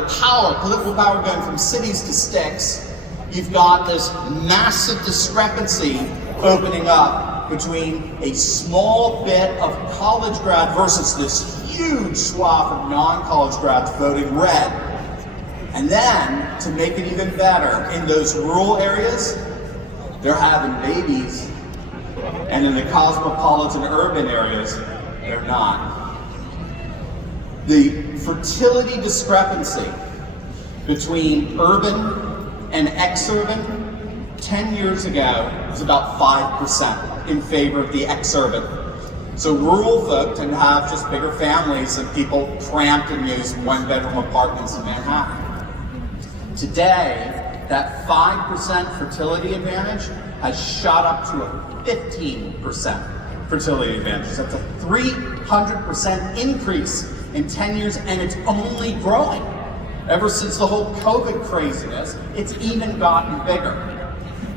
political power going from cities to sticks, you've got this massive discrepancy opening up between a small bit of college grad versus this huge swath of non-college grads voting red. And then, to make it even better, in those rural areas, they're having babies, and in the cosmopolitan urban areas, they're not. The fertility discrepancy between urban and ex-urban 10 years ago was about 5% in favor of the ex-urban. So rural folk tend to have just bigger families than people cramped in these one-bedroom apartments in Manhattan. Today, that 5% fertility advantage has shot up to a 15% fertility advantage. That's a 300% increase in 10 years, and it's only growing. Ever since the whole COVID craziness, it's even gotten bigger.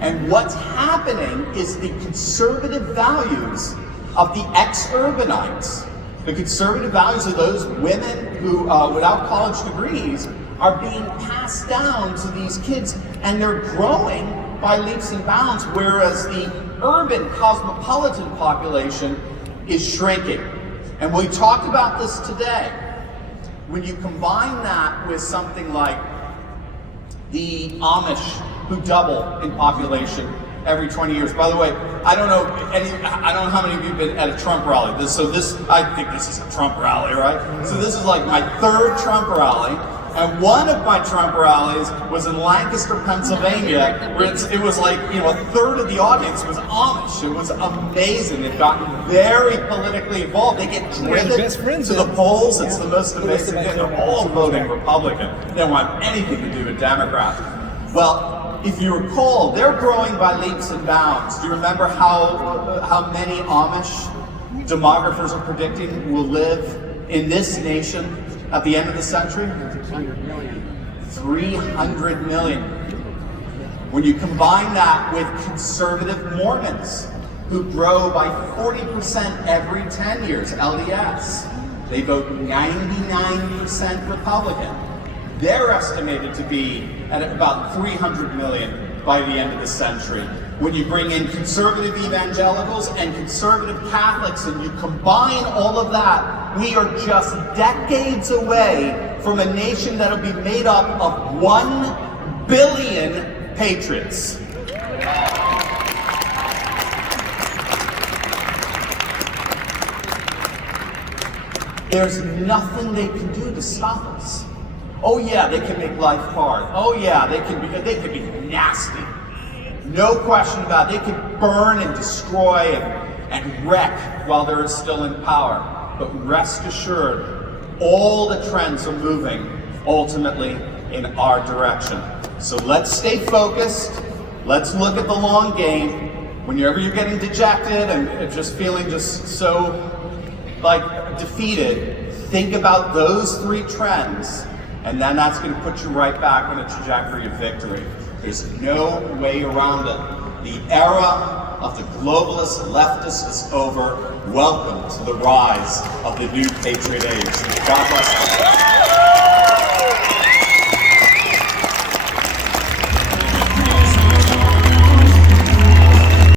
And what's happening is the conservative values of the ex-urbanites, the conservative values of those women who, without college degrees, are being passed down to these kids, and they're growing by leaps and bounds, whereas the urban cosmopolitan population is shrinking. And we talked about this today. When you combine that with something like the Amish, who double in population every 20 years. By the way, I don't know how many of you have been at a Trump rally. I think this is a Trump rally, right? So this is like my third Trump rally. And one of my Trump rallies was in Lancaster, Pennsylvania, where it was like, a third of the audience was Amish. It was amazing. They've gotten very politically involved. They get driven to the polls. It's the most amazing thing. They're all voting Republican. They don't want anything to do with Democrats. Well, if you recall, they're growing by leaps and bounds. Do you remember how many Amish demographers are predicting will live in this nation at the end of the century? 300 million. When you combine that with conservative Mormons, who grow by 40% every 10 years, LDS, they vote 99% Republican. They're estimated to be at about 300 million by the end of the century. When you bring in conservative evangelicals and conservative Catholics and you combine all of that, we are just decades away from a nation that'll be made up of 1 billion patriots. There's nothing they can do to stop us. Oh yeah, they can make life hard. Oh yeah, they can be nasty. No question about it. They can burn and destroy and wreck while they're still in power. But rest assured, all the trends are moving ultimately in our direction. So let's stay focused. Let's look at the long game. Whenever you're getting dejected and just feeling so defeated, think about those 3 trends, and then that's going to put you right back on a trajectory of victory. There's no way around it. The era of the globalist leftists is over. Welcome to the rise of the new Patriot age. God bless you.